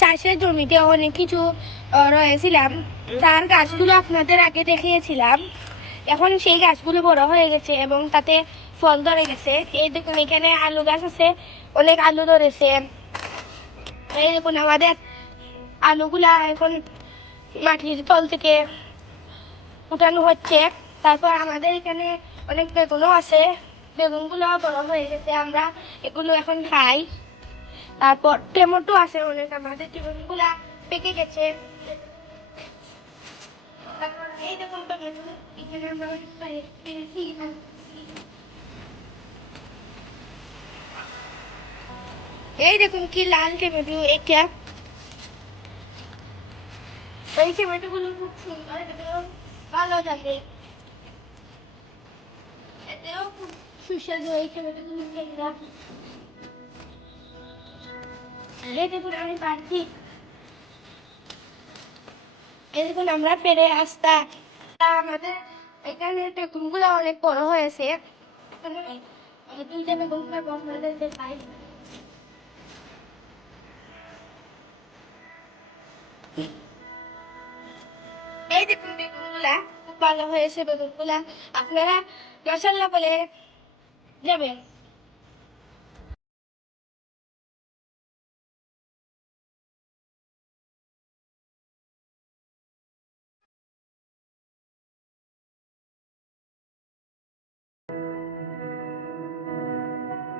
চাষের জমিতে অনেক কিছু রয়েছিলাম, তার গাছগুলো আপনাদের আগে দেখিয়েছিলাম। এখন সেই গাছগুলো বড় হয়ে গেছে এবং তাতে ফল ধরে গেছে। এই দেখুন এখানে আলু গাছ আছে, অনেক আলু ধরেছে। এই দেখুন আমাদের আলুগুলা এখন মাটির তল থেকে উঠানো হচ্ছে। তারপর আমাদের এখানে অনেক বেগুনও আছে, বেগুনগুলো বড় হয়ে গেছে, আমরা এগুলো এখন খাই। তারপর টমেটো আছে অনেক, আমাদের টমেটোগুলা পেকে গেছে। তারপর এই দেখুন টমেটো, এখানে আমরা অনেক পেয়েছি। এই দেখুন কি লাল টমেটো, এটা এই টমেটোগুলো খুব সুন্দর, এগুলো ভালো লাগে, এতেও খুব সুস্বাদু এই টমেটোগুলো খেতে। এই দেখুন আমি পাচ্ছি, এই দেখুন আমরা পেরে আসতা। আমাদের এখানে বেগুনগুলো অনেক বড় হয়েছে। দুইটা বেগুন খাবো আপনাদের দেখাই। এই দেখুন বেগুনগুলা খুব ভালো হয়েছে, বেগুনগুলা আপনারা মাশাআল্লাহ বলে যাবেন।